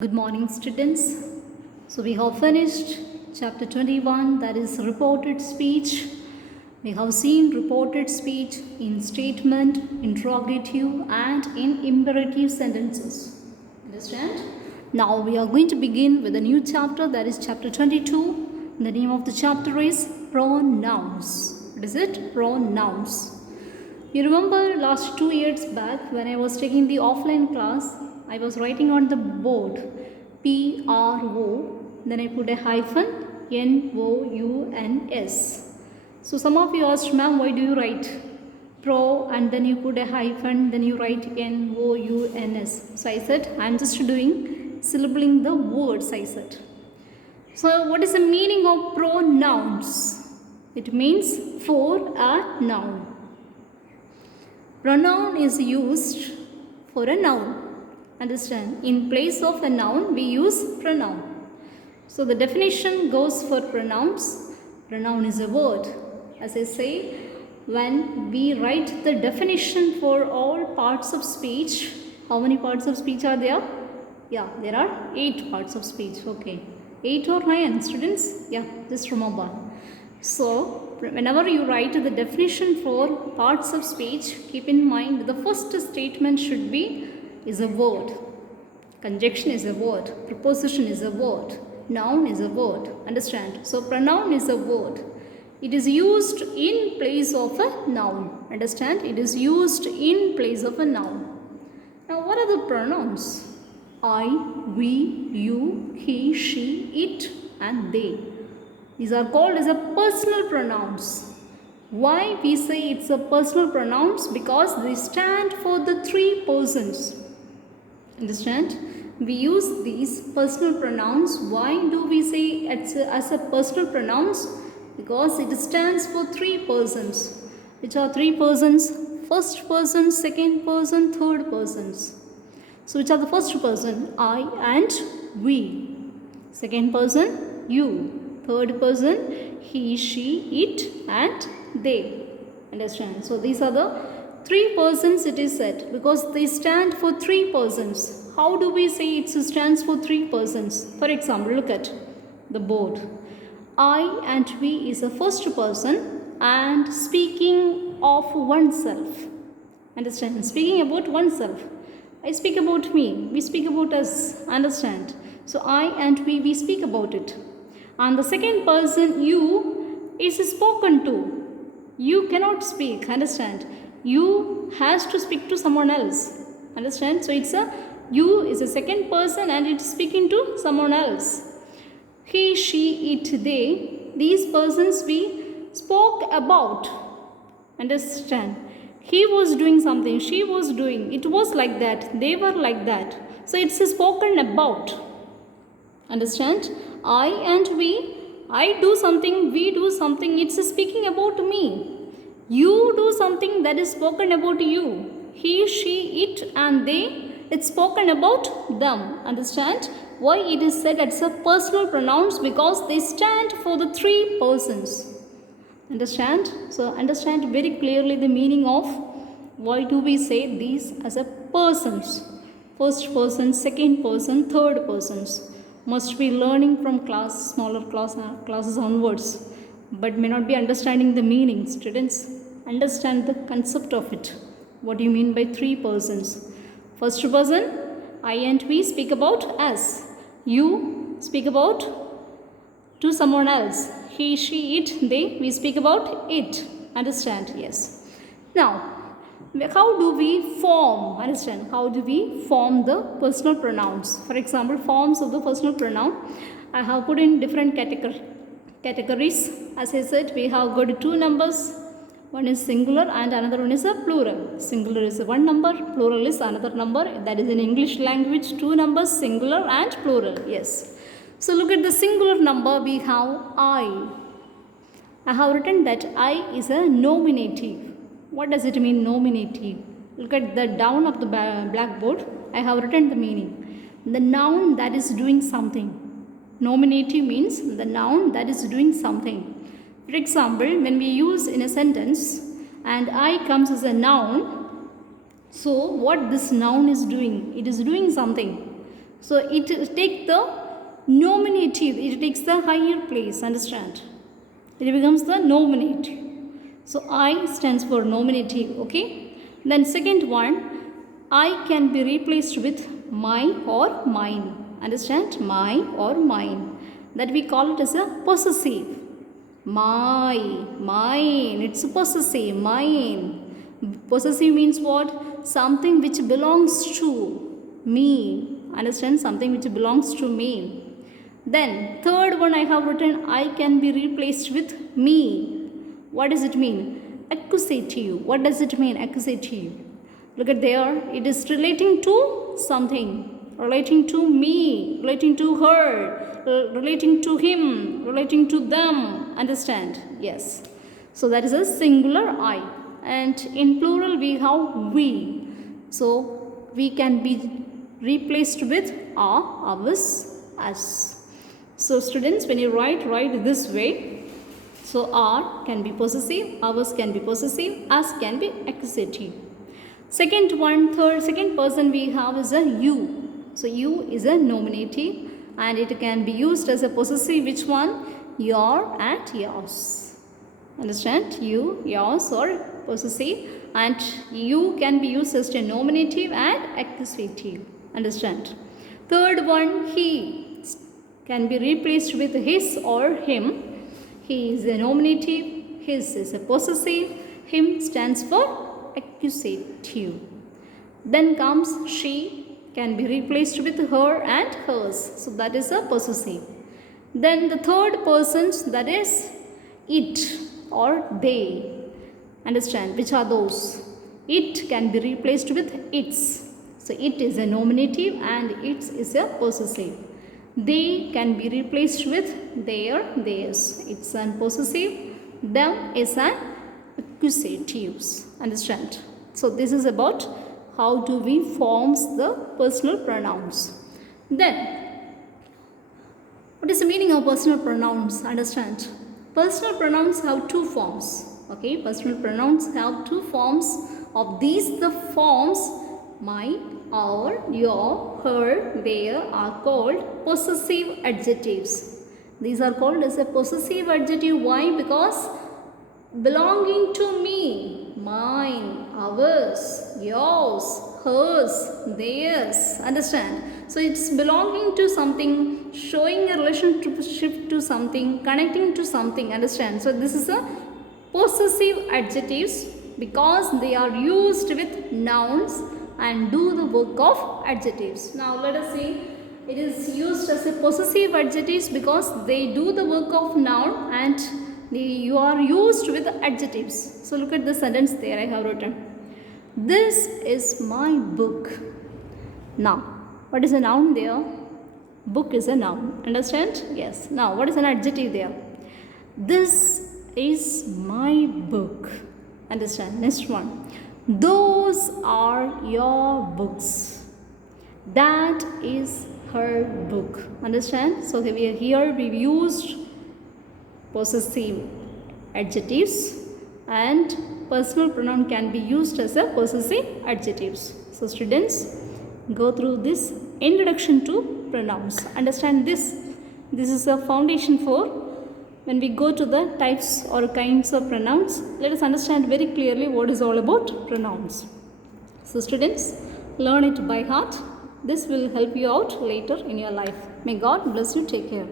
Good morning, students. So we have finished chapter 21, that is reported speech. We have seen reported speech in statement, interrogative and in imperative sentences. Understand? Now we are going to begin with a new chapter, that is chapter 22. The name of the chapter is pronouns. What is it? Pronouns. You remember last 2 years back when I was taking the offline class, I was writing on the board PRO, then I put a hyphen NOUNS. So some of you asked, ma'am, why do you write pro and then you put a hyphen, then you write NOUNS. So I said, I'm just doing syllabling the words, I said. So what is the meaning of pronouns? It means for a noun. Pronoun is used for a noun. Understand? In place of a noun, we use pronoun. So the definition goes for pronouns. Pronoun is a word. As I say, when we write the definition for all parts of speech, how many parts of speech are there? Yeah, there are 8 parts of speech. Okay. 8 or 9 students? Yeah, just remember. So, whenever you write the definition for parts of speech, keep in mind the first statement should be is a word. Conjunction is a word. Preposition is a word. Noun is a word. Understand? So, pronoun is a word. It is used in place of a noun. Understand? It is used in place of a noun. Now, what are the pronouns? I, we, you, he, she, it and they. These are called as a personal pronouns. Why we say it's a personal pronouns? Because they stand for the 3 persons. Understand? We use these personal pronouns. Why do we say it's as a personal pronouns? Because it stands for 3 persons. Which are 3 persons? First person, second person, third persons. So which are the first person? I and we. Second person, you. Third person, he, she, it and they. Understand? So these are the 3 persons it is said because they stand for 3 persons. How do we say it stands for 3 persons? For example, look at the board. I and we is a first person and speaking of oneself. Understand? Speaking about oneself. I speak about me. We speak about us. Understand? So I and we speak about it. And the second person, you, is spoken to. You cannot speak. Understand? You has to speak to someone else. Understand? So it's a you is a second person and it's speaking to someone else. He, she, it, they. These persons we spoke about. Understand? He was doing something. She was doing. It was like that. They were like that. So it's spoken about. Understand? I and we. I do something. We do something. It's speaking about me. You do something that is spoken about you. He, she, it and they. It's spoken about them. Understand? Why it is said as a personal pronouns? Because they stand for the 3 persons. Understand? So understand very clearly the meaning of why do we say these as a persons. First person, second person, third persons. Must be learning from smaller classes onwards. But may not be understanding the meaning. Students, understand the concept of it. What do you mean by 3 persons? First person, I and we speak about us. You speak about to someone else. He, she, it, they, we speak about it. Understand? Yes. Now, how do we form? Understand? How do we form the personal pronouns? For example, forms of the personal pronoun. I have put in different categories. As I said, we have got 2 numbers. One is singular and another one is a plural. Singular is 1 number, plural is another number. That is in English language, 2 numbers, singular and plural. Yes. So look at the singular number, we have I. I have written that I is a nominative. What does it mean, nominative? Look at the down of the blackboard. I have written the meaning. The noun that is doing something. Nominative means the noun that is doing something. For example, when we use in a sentence and I comes as a noun, so what this noun is doing? It is doing something. So it takes the nominative, it takes the higher place, understand? It becomes the nominative. So I stands for nominative, okay? Then second one, I can be replaced with my or mine, understand? My or mine. That we call it as a possessive. My, mine, it's a possessive, mine. Possessive means what? Something which belongs to me, understand? Something which belongs to me. Then third one I have written, I can be replaced with me. What does it mean? Accusative. What does it mean, accusative? Look at there, it is relating to something, relating to me, relating to her, relating to him, relating to them, understand? Yes. So that is a singular I, and in plural we have we. So we can be replaced with our, ours, us. So students, when you write this way. So our can be possessive, ours can be possessive, us can be accusative. Second person we have is a you. So you is a nominative and it can be used as a possessive. Which one? Your and yours. Understand? You, yours or possessive, and you can be used as a nominative and accusative. Understand? Third one, he can be replaced with his or him. He is a nominative, his is a possessive, him stands for accusative. Then comes she, can be replaced with her and hers. So that is a possessive. Then the third person, that is it or they. Understand? Which are those? It can be replaced with its. So it is a nominative and its is a possessive. They can be replaced with their, theirs. It's an possessive. Them is an accusatives. Understand? So this is about how do we forms the personal pronouns. Then what is the meaning of personal pronouns? Understand? Personal pronouns have two forms. Okay, personal pronouns have two forms. Of these, the forms my, our, your, her, their are called possessive adjectives. These are called as a possessive adjective. Why? Because belonging to me, mine, ours, yours, hers, theirs. Understand? So it's belonging to something, showing a relationship to something, connecting to something. Understand? So this is a possessive adjectives because they are used with nouns and do the work of adjectives. Now let us see. It is used as a possessive adjectives because they do the work of noun and you are used with adjectives. So look at the sentence there I have written. This is my book. Now, what is a noun there? Book is a noun. Understand? Yes. Now, what is an adjective there? This is my book. Understand? Next one. Those are your books. That is her book. Understand? So here we've used possessive adjectives and personal pronoun can be used as a possessive adjectives. So students, go through this introduction to pronouns. Understand this. This is a foundation for when we go to the types or kinds of pronouns. Let us understand very clearly what is all about pronouns. So students, learn it by heart. This will help you out later in your life. May God bless you. Take care.